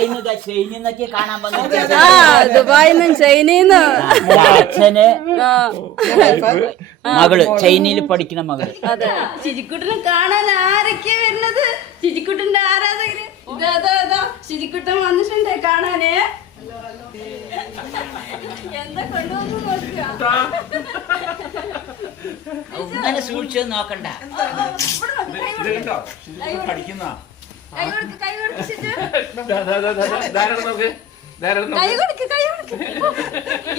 ദുബായിന്ന് ചൈനന്നൊക്കെ കാണാൻ വന്നിട്ട് ദുബായിന്ന് ചൈനന്ന് അച്ഛന് മകള് ചൈനയിൽ പഠിക്കുന്ന മകള്. അതെ, ശിജിക്കുട്ടനെ കാണാൻ ആരൊക്കെ വരുന്നത്? ശിജിക്കുട്ടന്റെ ആരാധകര് ഇതാ ശിജിക്കുട്ടൻ വന്നിട്ടുണ്ട് കാണാനേ. എന്താ കൊണ്ടുവന്നു നോക്കുക. അങ്ങനെ സൂക്ഷിച്ചത് നോക്കണ്ട.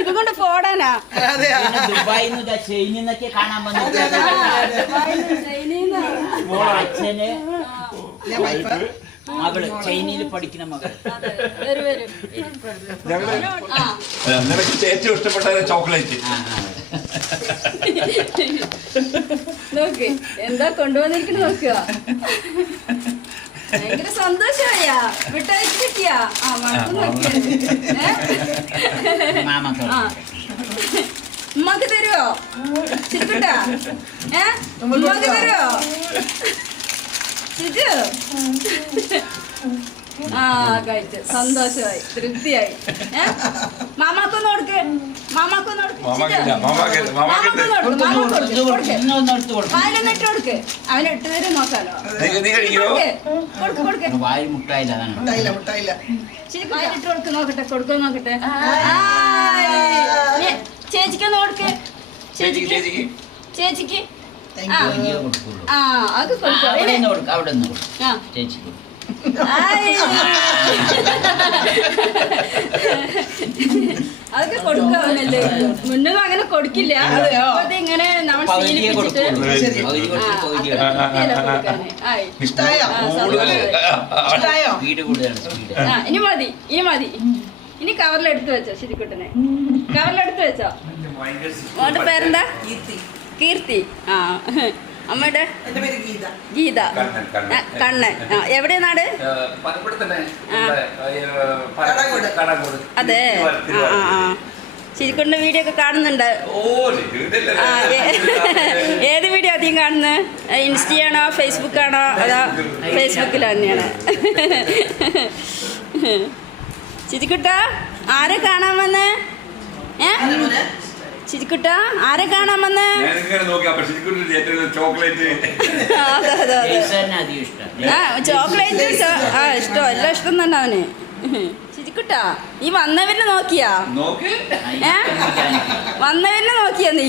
ഇതുകൊണ്ട് പോടാനാ ദുബായിന്ന് ചൈനന്നൊക്കെ കാണാൻ വന്നിട്ട് അച്ഛന് മകള് ചൈനയിൽ പഠിക്കുന്ന മകള്. നിനക്ക് ഏറ്റവും ഇഷ്ടപ്പെട്ട ചോക്ലേറ്റ് നോക്ക് എന്താ കൊണ്ടുവന്നിരിക്കണ നോക്കുക. ഭയങ്കര സന്തോഷമായ മിഠായി കിട്ടിയാ. ഉമ്മക്ക് തരുവോ ചിരിക്കട്ടാ? ഉമ്മക്ക് തരുവോ ചിജു? കഴിച്ചു, സന്തോഷമായി, തൃപ്തിയായി. മാമാക്കൊന്ന് കൊടുക്ക്, മാമാക്കൊന്ന് വായിലൊന്നിട്ട് കൊടുക്ക്. അവന് ഇട്ട് തരും നോക്കാലോ. വായിലിട്ട് കൊടുക്ക് നോക്കട്ടെ, കൊടുക്കോ നോക്കട്ടെ. ചേച്ചിക്കൊന്ന് കൊടുക്ക്, ചേച്ചിക്ക് ചേച്ചിക്ക് അത് കൊടുക്കും. അതൊക്കെ കൊടുക്കാവല്ലേ. മുന്നൊന്നും അങ്ങനെ കൊടുക്കില്ല. ഇങ്ങനെ നമ്മൾ ശീലിപ്പിച്ചിട്ട് ഇനി മതി, ഇനി മതി. ഇനി കവറിലെടുത്ത് വെച്ചോ ശരിക്കുട്ടനെ, കവറിലെടുത്ത് വെച്ചോ. അവന്റെ പേരെന്താ? കീർത്തി. അമ്മയുടെ ഗീത. കണ്ണൻ. എവിടെയാ നാട്? അതെ. ശരിക്കുള്ള വീഡിയോ ഒക്കെ കാണുന്നുണ്ട്. ഏത് വീഡിയോ അധികം കാണുന്നത്? ഇൻസ്റ്റയാണോ ഫേസ്ബുക്കാണോ? അതോ ഫേസ്ബുക്കിൽ തന്നെയാണ്. ചിരിക്കുട്ട ആരെ കാണാൻ വന്നേ? ചിരിക്കുട്ട ആരെ കാണാൻ വന്നേ? ചോക്ലേറ്റ് ഇഷ്ടം, എല്ലാം ഇഷ്ടം തന്നെ അവന്. ചിരിക്കുട്ടാ നീ വന്നവരിനെ നോക്കിയാ? വന്നവരിനെ നോക്കിയാ നീ?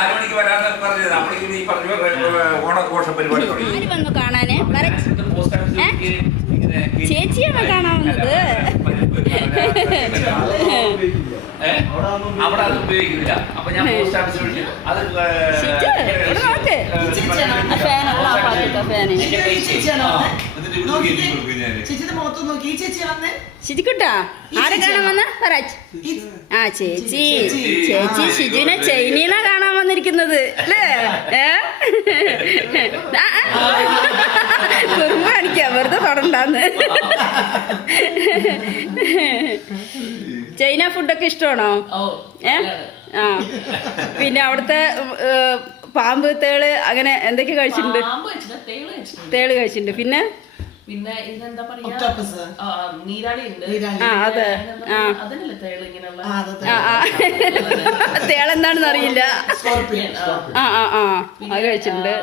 ആര് വന്നു കാണാന്? ചേച്ചിയാണോ കാണാൻ വന്നത്? അവിടെ അത് ഉപയോഗിക്കുന്നില്ല. അപ്പൊ ഞാൻ പോസ്റ്റ് ഓഫീസിൽ വിളിച്ചു. അത് ശിജിക്കുട്ടാ ആരെ കാണാൻ വന്ന? ചേച്ചി ചേച്ചി ഷിജുവിനെ ചൈനീന്നാ കാണാൻ വന്നിരിക്കുന്നത് അല്ലേ? കുറുമ്പ് കാണിക്കാ, വെറുതെ തൊടണ്ടാന്ന്. ചൈന ഫുഡൊക്കെ ഇഷ്ടമാണോ? പിന്നെ അവിടുത്തെ പാമ്പ്, തേള് അങ്ങനെ എന്തൊക്കെ കഴിച്ചിട്ടുണ്ട്? തേള് കഴിച്ചിട്ടുണ്ട്. പിന്നെ ഇതെന്താ പറയാ, നീരാളി ഉണ്ട്. അതെ. തേളെന്താണെന്ന് അറിയില്ല. അത് കഴിച്ചിട്ടുണ്ട്.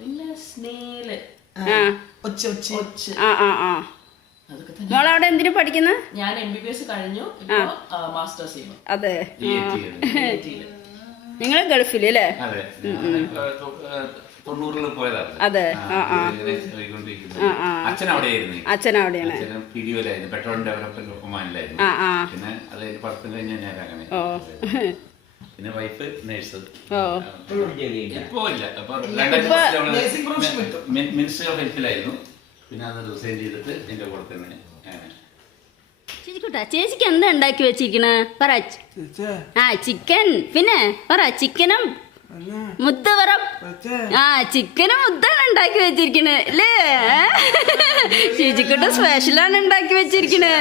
പിന്നെ സ്നേല്. മോളവിടെ എന്തിനു പഠിക്കുന്ന? ഞാൻ MBBS കഴിഞ്ഞു, മാസ്റ്റേഴ്സ് ചെയ്യുന്നു. അതെ. നിങ്ങള് ഗൾഫില് അല്ലേ? അതെ. അച്ഛൻ അവിടെയാണ്. പെട്രോൾ ഡെവലപ്മെന്റ് ഒമാനിലായിരുന്നു. പിന്നെ അത് പഠിത്തം കഴിഞ്ഞാൽ ഞാൻ അങ്ങനെ. പിന്നെ വൈഫ് നേഴ്സ്. ഇപ്പോ ഇല്ല. അപ്പൊ മിനിസ്റ്റർ ഓഫ് ഹെൽത്തിലായിരുന്നു. പിന്നെ അത് റിസൈൻ ചെയ്തിട്ട് എന്റെ കൂടെ തന്നെ. ചേച്ചിക്കുട്ടാ ചേച്ചിക്ക് എന്താ ഉണ്ടാക്കി വെച്ചിരിക്കണേ? പറ. ചിക്കൻ. പിന്നെ പറ ചിക്കനും മുദ്ദ പറ. ചിക്കനും മുദ്ദാണ് ഉണ്ടാക്കി വെച്ചിരിക്കണേ അല്ലേ? ചേച്ചിക്കുട്ട സ്പെഷ്യലാണ് ഉണ്ടാക്കി വെച്ചിരിക്കണേ.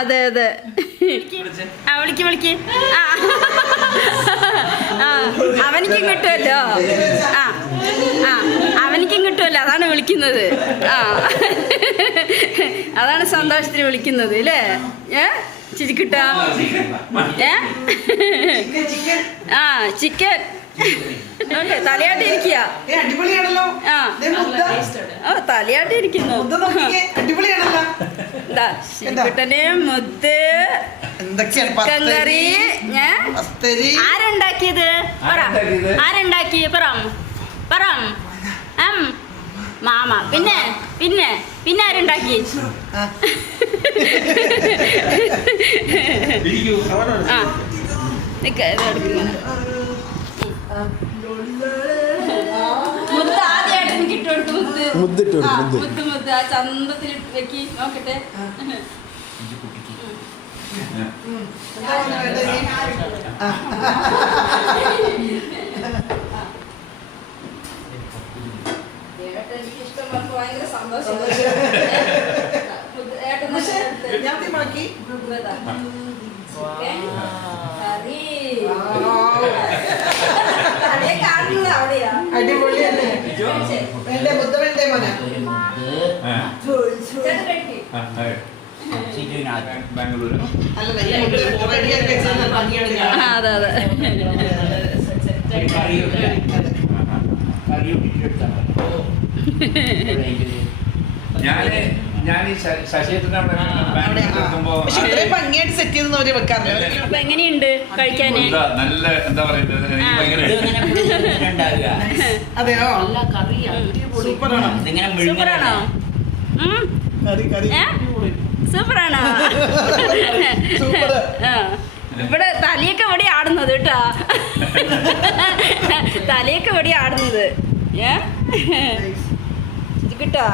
അതെ അതെ. വിളിക്ക്. അവനിക്കും കിട്ടുമല്ലോ. അവനിക്കും കിട്ടുമല്ലോ, അതാണ് വിളിക്കുന്നത്. അതാണ് സന്തോഷത്തിന് വിളിക്കുന്നത് അല്ലേ? ചിരിക്കിട്ട ആ ചിക്കൻ ഓക്കെ. തലയാട്ടി ഇരിക്കുക. ആ തലയാട്ടി ഇരിക്കുന്നു. ചിരിക്കുട്ടനെ മുത്ത് ചിക്കൻ കറി. ആരുണ്ടാക്കിയത്? ആരുണ്ടാക്കി? പറം മാമ. പിന്നെ പിന്നെ പിന്നെ ആരുണ്ടാക്കി? മുത്ത് ആദ്യമായിട്ട് എനിക്ക് ഇട്ടുകൊടുത്തു. മുത്ത് മുത്ത് ആ ചന്തത്തിൽ വെക്കി നോക്കട്ടെ. എനിക്ക് ഇഷ്ടം ഭയങ്കര സന്തോഷം. ബാംഗ്ലൂർ അതെ അതെ. ഞാൻ ഈ ശശിയേട്ടനെ ഭംഗിയായിട്ട് സെറ്റ് ചെയ്തെന്നവര് വെക്കാറില്ല. അപ്പൊ എങ്ങനെയുണ്ട് കഴിക്കാന്? നല്ല എന്താ പറയുന്നത് അതെയോ? സൂപ്പറാണോ? സൂപ്പറാണോ? ഇവിടെ തലയൊക്കെ ഇവിടെ ആടുന്നത് കേട്ടാ. തലയൊക്കെ ഇവിടെ ആടുന്നത് കിട്ടാ.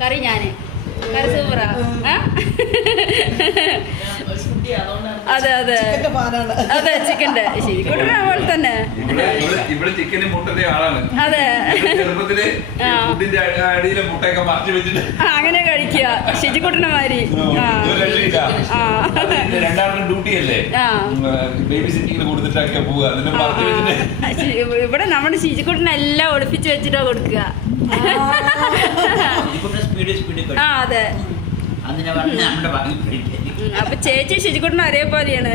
കറി ഞാന് കറി സൂപ്പറാ. അതെ അതെ അതെ ചിക്കൻ്റെ ശരിക്കൂട്ടിനെ പോലെ തന്നെ. ഇവിടെ ചിക്കനും മുട്ടന്റെ ആളാണ്. അതെ ചെറുപ്പത്തില് ഫുഡിന്റെ അടിയിലെ മുട്ടയൊക്കെ മറച്ചു വെച്ചിട്ട് അങ്ങനെ കഴിക്കുക ശിജിക്കുട്ടനെ മാതിരി. രണ്ടാമത്തെ ഡ്യൂട്ടി അല്ലേ, ബേബി സിറ്റിങ്ങിന് കൊടുത്തിട്ടൊക്കെ പോവുക. ഇവിടെ നമ്മുടെ ശിജിക്കുട്ടനെല്ലാം ഒളിപ്പിച്ച് വെച്ചിട്ടാ കൊടുക്കുക. ആ അതെ. അപ്പൊ ചേച്ചി ശിജിക്കുട്ടൻ ഒരേപോലെയാണ്.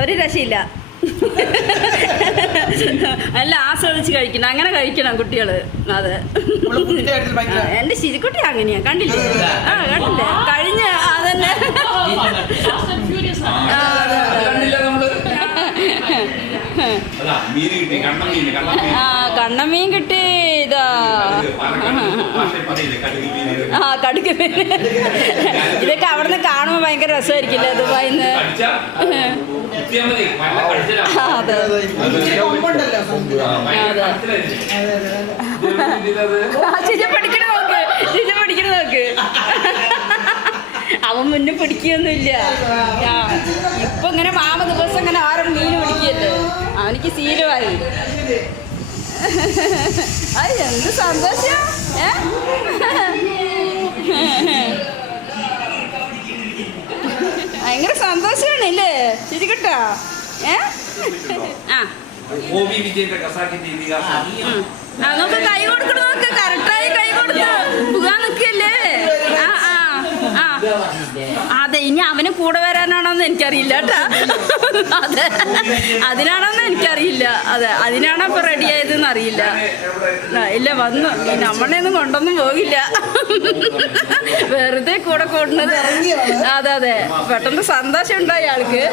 ഒരു രക്ഷയില്ല. അല്ല ആസ്വദിച്ച് കഴിക്കണം, അങ്ങനെ കഴിക്കണം കുട്ടികള്. അതെ എന്റെ ശിരിക്കുട്ടി അങ്ങനെയാ. കണ്ടില്ലേ? കണ്ടില്ലേ കഴിഞ്ഞ അതന്നെ. കണ്ണമീൻ കിട്ടി. ഇതാ കടുക്ക് മീൻ. ഇതൊക്കെ അവിടുന്ന് കാണുമ്പോ ഭയങ്കര രസമായിരിക്കില്ലേ ദുബായിന്ന്? അതെ പഠിക്കണ നോക്ക്. അവൻ മുന്നേ പിടിക്കുകയൊന്നുമില്ല. ഇപ്പൊ ഇങ്ങനെ മാമ ദിവസം ഇങ്ങനെ ആരും മീൻ പിടിക്കല്ലേ, അവനിക്ക് ശീലമായി. അത് എന്ത് സന്തോഷം. ഭയങ്കര സന്തോഷമാണല്ലേ ശരിക്കട്ടാ? നമുക്ക് കൈ കൊടുക്കണം. നോക്ക് കറക്റ്റായി കൈ കൊടുത്ത് പോകാൻ നിൽക്കല്ലേ? അതെ ഇനി അവന് കൂടെ വരാനാണോന്ന് എനിക്കറിയില്ല കേട്ടാ. അതെ അതിനാണോന്ന് എനിക്കറിയില്ല. അതെ അതിനാണോ ഇപ്പൊ റെഡി ആയതെന്ന് അറിയില്ല. ഇല്ല വന്നു നമ്മളെ ഒന്നും കൊണ്ടൊന്നും പോകില്ല, വെറുതെ കൂടെ കൂടുന്നത്. അതെ അതെ പെട്ടെന്ന് സന്തോഷം ഉണ്ടായി ആൾക്ക്.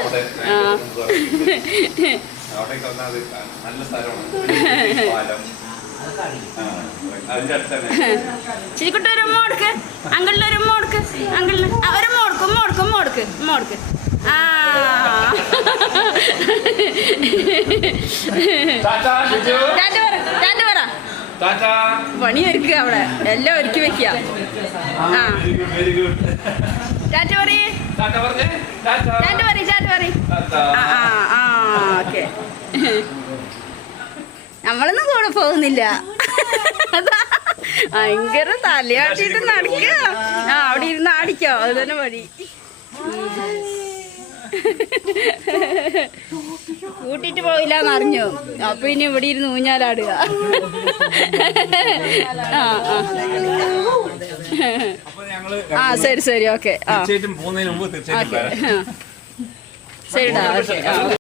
ശരിക്കുട്ടി ഒരു ഉമ്മ കൊടുക്ക്, അങ്കിളിന് ഒരു ഉമ്മ കൊടുക്ക്, അങ്കിളിന് ഒരുമ്മ കൊടുക്കും. ഉമ്മ കൊടുക്ക്. ആ പണി ഒരുക്കുക അവിടെ എല്ലാം ഒരുക്കി വെക്കുക. ആ ടാറ്റ പറയ്. ഓക്കെ നമ്മളൊന്നും കൂടെ പോകുന്നില്ല. ഭയങ്കര തലയാട്ടിട്ട് നടക്കുക. അവിടെ ഇരുന്ന് ആടിക്കോ, അത് തന്നെ മതി. കൂട്ടിട്ട് പോയില്ലാന്ന് അറിഞ്ഞു. അപ്പൊ ഇനി ഇവിടെ ഇരുന്ന് ഊഞ്ഞാലാടുക. ശരി ശരി, ഓക്കെ. തീർച്ചയായിട്ടും പോകുന്നതിന് മുമ്പ് തീർച്ചയായിട്ടും ശരിടാ, ഓക്കെ.